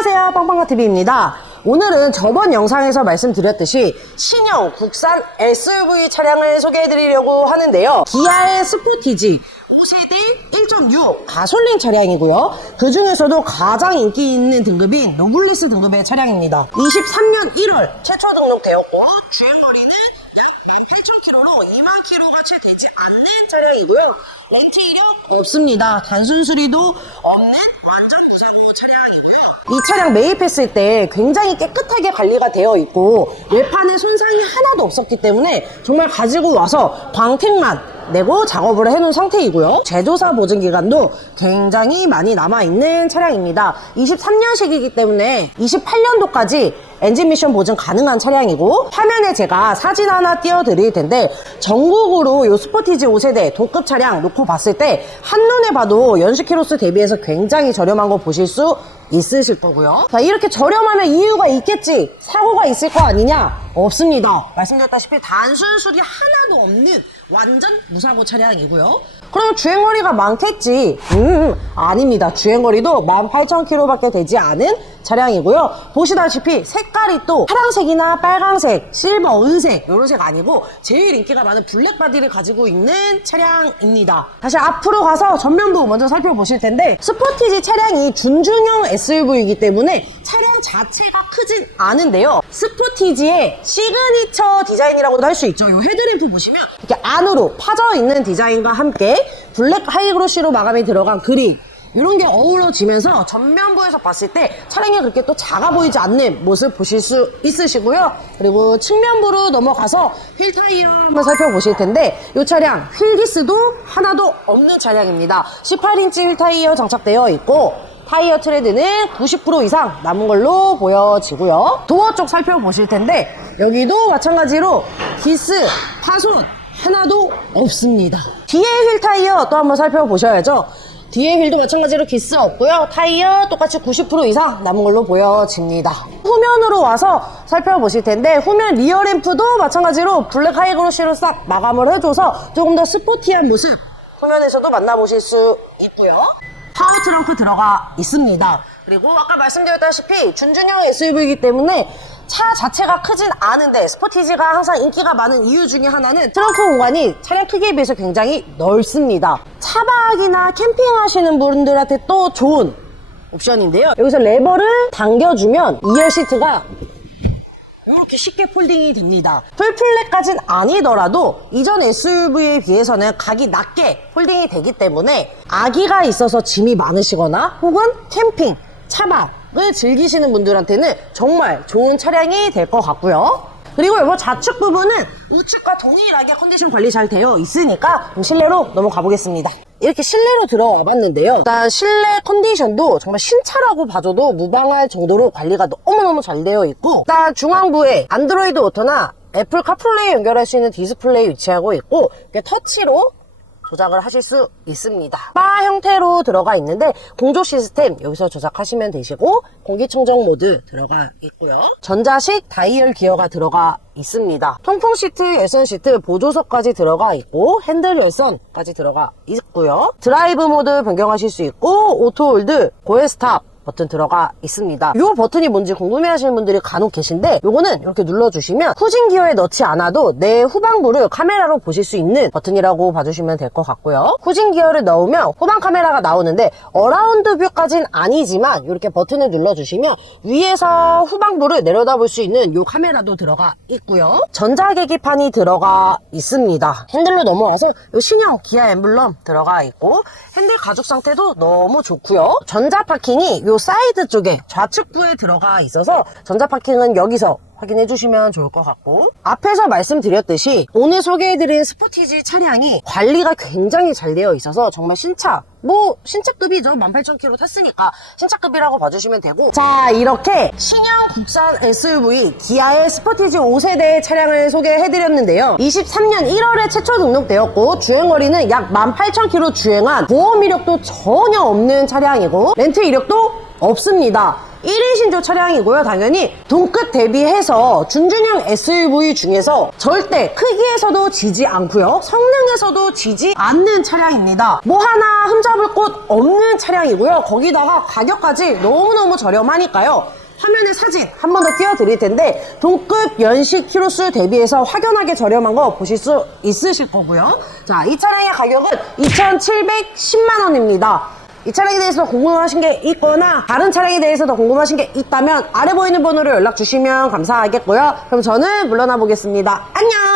안녕하세요. 빵빵가TV입니다. 오늘은 저번 영상에서 말씀드렸듯이 신형 국산 SUV 차량을 소개해드리려고 하는데요. 기아의 스포티지 5세대 1.6 가솔린 차량이고요. 그 중에서도 가장 인기 있는 등급인 노블리스 등급의 차량입니다. 23년 1월 최초 등록되었고 주행거리는 약 8,000km로 2만 km가 채 되지 않는 차량이고요. 렌트 이력 없습니다. 단순 수리도 없는 이 차량 매입했을 때 굉장히 깨끗하게 관리가 되어 있고 외판에 손상이 하나도 없었기 때문에 정말 가지고 와서 광택만 내고 작업을 해놓은 상태이고요. 제조사 보증 기간도 굉장히 많이 남아있는 차량입니다. 23년식이기 때문에 28년도까지 엔진 미션 보증 가능한 차량이고 화면에 제가 사진 하나 띄워드릴 텐데 전국으로 이 스포티지 5세대 도급 차량 놓고 봤을 때 한눈에 봐도 연식 키로수 대비해서 굉장히 저렴한 거 보실 수 있으실 거고요. 자, 이렇게 저렴하면 이유가 있겠지. 사고가 있을 거 아니냐? 없습니다. 말씀드렸다시피 단순 수리 하나도 없는 완전 무사고 차량이고요. 그럼 주행거리가 많겠지. 음, 아닙니다. 주행거리도 18,000km밖에 되지 않은 차량이고요. 보시다시피 색깔이 또 파란색이나 빨간색, 실버, 은색 이런 색 아니고 제일 인기가 많은 블랙 바디를 가지고 있는 차량입니다. 다시 앞으로 가서 전면부 먼저 살펴보실 텐데 스포티지 차량이 준중형 SUV이기 때문에 차량 자체가 크진 않은데요. 스포티지의 시그니처 디자인이라고도 할 수 있죠. 이 헤드램프 보시면 이렇게 안으로 파져 있는 디자인과 함께 블랙 하이그로시로 마감이 들어간 그릴 이런 게 어우러지면서 전면부에서 봤을 때 차량이 그렇게 또 작아 보이지 않는 모습 보실 수 있으시고요. 그리고 측면부로 넘어가서 휠 타이어 한번 살펴보실 텐데 이 차량 휠기스도 하나도 없는 차량입니다. 18인치 휠 타이어 장착되어 있고 타이어 트레드는 90% 이상 남은 걸로 보여지고요. 도어 쪽 살펴보실 텐데 여기도 마찬가지로 기스, 파손 하나도 없습니다. 뒤에 휠 타이어 또 한번 살펴보셔야죠. 뒤에 휠도 마찬가지로 기스 없고요. 타이어 똑같이 90% 이상 남은 걸로 보여집니다. 후면으로 와서 살펴보실 텐데 후면 리어 램프도 마찬가지로 블랙 하이그로시로 싹 마감을 해줘서 조금 더 스포티한 모습 후면에서도 만나보실 수 있고요. 파워 트렁크 들어가 있습니다. 그리고 아까 말씀드렸다시피 준준형 SUV이기 때문에 차 자체가 크진 않은데 스포티지가 항상 인기가 많은 이유 중에 하나는 트렁크 공간이 차량 크기에 비해서 굉장히 넓습니다. 차박이나 캠핑하시는 분들한테 또 좋은 옵션인데요. 여기서 레버를 당겨주면 2열 시트가 이렇게 쉽게 폴딩이 됩니다. 풀플랫까진 아니더라도 이전 SUV에 비해서는 각이 낮게 폴딩이 되기 때문에 아기가 있어서 짐이 많으시거나 혹은 캠핑, 차박을 즐기시는 분들한테는 정말 좋은 차량이 될 것 같고요. 그리고 이거 좌측 부분은 우측과 동일하게 컨디션 관리 잘 되어 있으니까 실내로 넘어가 보겠습니다. 이렇게 실내로 들어와 봤는데요. 일단 실내 컨디션도 정말 신차라고 봐줘도 무방할 정도로 관리가 너무너무 잘 되어 있고 일단 중앙부에 안드로이드 오토나 애플 카플레이 연결할 수 있는 디스플레이 위치하고 있고 터치로 조작을 하실 수 있습니다. 바 형태로 들어가 있는데 공조 시스템 여기서 조작하시면 되시고 공기청정 모드 들어가 있고요. 전자식 다이얼 기어가 들어가 있습니다. 통풍 시트, 열선 시트, 보조석까지 들어가 있고 핸들 열선까지 들어가 있고요. 드라이브 모드 변경하실 수 있고 오토 홀드, 고해 스탑 버튼 들어가 있습니다. 이 버튼이 뭔지 궁금해하시는 분들이 간혹 계신데 이거는 이렇게 눌러주시면 후진 기어에 넣지 않아도 내 후방부를 카메라로 보실 수 있는 버튼이라고 봐주시면 될 것 같고요. 후진 기어를 넣으면 후방 카메라가 나오는데 어라운드 뷰까진 아니지만 이렇게 버튼을 눌러주시면 위에서 후방부를 내려다볼 수 있는 이 카메라도 들어가 있고요. 전자계기판이 들어가 있습니다. 핸들로 넘어와서 이 신형 기아 엠블럼 들어가 있고 핸들 가죽 상태도 너무 좋고요. 전자 파킹이 이 사이드 쪽에 좌측부에 들어가 있어서 전자 파킹은 여기서 확인해 주시면 좋을 것 같고. 앞에서 말씀드렸듯이 오늘 소개해드린 스포티지 차량이 관리가 굉장히 잘 되어 있어서 정말 신차 뭐 신차급이죠. 18,000km 탔으니까 신차급이라고 봐주시면 되고. 자 이렇게 신형 국산 SUV 기아의 스포티지 5세대 차량을 소개해드렸는데요. 23년 1월에 최초 등록되었고 주행거리는 약 18,000km 주행한 보험 이력도 전혀 없는 차량이고 렌트 이력도 없습니다. 1인 신조 차량이고요. 당연히 동급 대비해서 준준형 SUV 중에서 절대 크기에서도 지지 않고요. 성능에서도 지지 않는 차량입니다. 뭐 하나 흠잡을 곳 없는 차량이고요. 거기다가 가격까지 너무너무 저렴하니까요. 화면에 사진 한 번 더 띄워드릴 텐데 동급 연식 키로수 대비해서 확연하게 저렴한 거 보실 수 있으실 거고요. 자, 이 차량의 가격은 2,710만 원입니다. 이 차량에 대해서 궁금하신 게 있거나 다른 차량에 대해서 더 궁금하신 게 있다면 아래 보이는 번호로 연락 주시면 감사하겠고요. 그럼 저는 물러나 보겠습니다. 안녕!